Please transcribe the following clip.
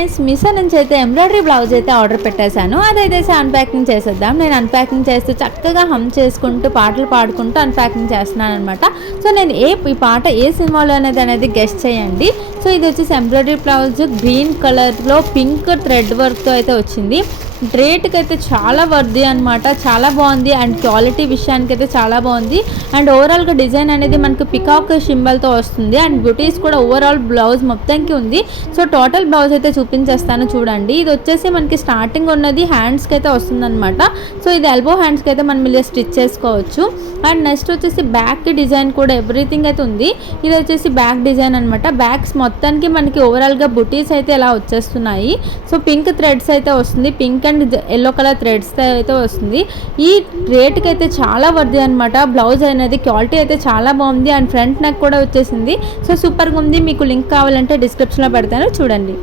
Friends, Meesho నుంచి అయితే embroidery blouse అయితే ఆర్డర్ పెట్టేశాను. అదైతే అన్ప్యాకింగ్ చేసేద్దాం. నేను అన్ప్యాకింగ్ చేస్తూ చక్కగా హమ్ చేసుకుంటూ పాటలు పాడుకుంటూ అన్ప్యాకింగ్ చేస్తున్నాను అనమాట. సో నేను ఈ పాట ఏ సినిమాలో అనేది గెస్ట్ చేయండి. సో ఇది వచ్చేసి ఎంబ్రాయిడరీ బ్లౌజ్ గ్రీన్ కలర్లో పింక్ థ్రెడ్ వర్క్తో అయితే వచ్చింది. రేట్కి అయితే చాలా వర్ది అనమాట, చాలా బాగుంది. అండ్ క్వాలిటీ విషయానికి అయితే చాలా బాగుంది. అండ్ ఓవరాల్గా డిజైన్ అనేది మనకు పికాక్ సింబల్తో వస్తుంది. అండ్ బ్యూటీస్ కూడా ఓవరాల్ బ్లౌజ్ మొత్తానికి ఉంది. సో టోటల్ బ్లౌజ్ అయితే చూపించేస్తాను చూడండి. ఇది వచ్చేసి మనకి స్టార్టింగ్ ఉన్నది హ్యాండ్స్కి అయితే వస్తుంది అనమాట. సో ఇది ఎల్బో హ్యాండ్స్కి అయితే మనం ఇలా స్టిచ్ చేసుకోవచ్చు. అండ్ నెక్స్ట్ వచ్చేసి బ్యాక్ డిజైన్ కూడా ఎవ్రీథింగ్ అయితే ఉంది. ఇది వచ్చేసి బ్యాక్ డిజైన్ అనమాట. బ్యాక్స్ మొత్తానికి మనకి ఓవరాల్గా బుటీస్ అయితే ఇలా వచ్చేస్తున్నాయి. సో పింక్ థ్రెడ్స్ అయితే వస్తుంది, pink and yellow colour threads అయితే వస్తుంది. ఈ రేట్కి అయితే చాలా వర్ది అనమాట. బ్లౌజ్ అనేది క్వాలిటీ అయితే చాలా బాగుంది. అండ్ ఫ్రంట్ నెక్ కూడా వచ్చేసింది. సో సూపర్గా ఉంది. మీకు లింక్ కావాలంటే డిస్క్రిప్షన్లో పెడతాను చూడండి.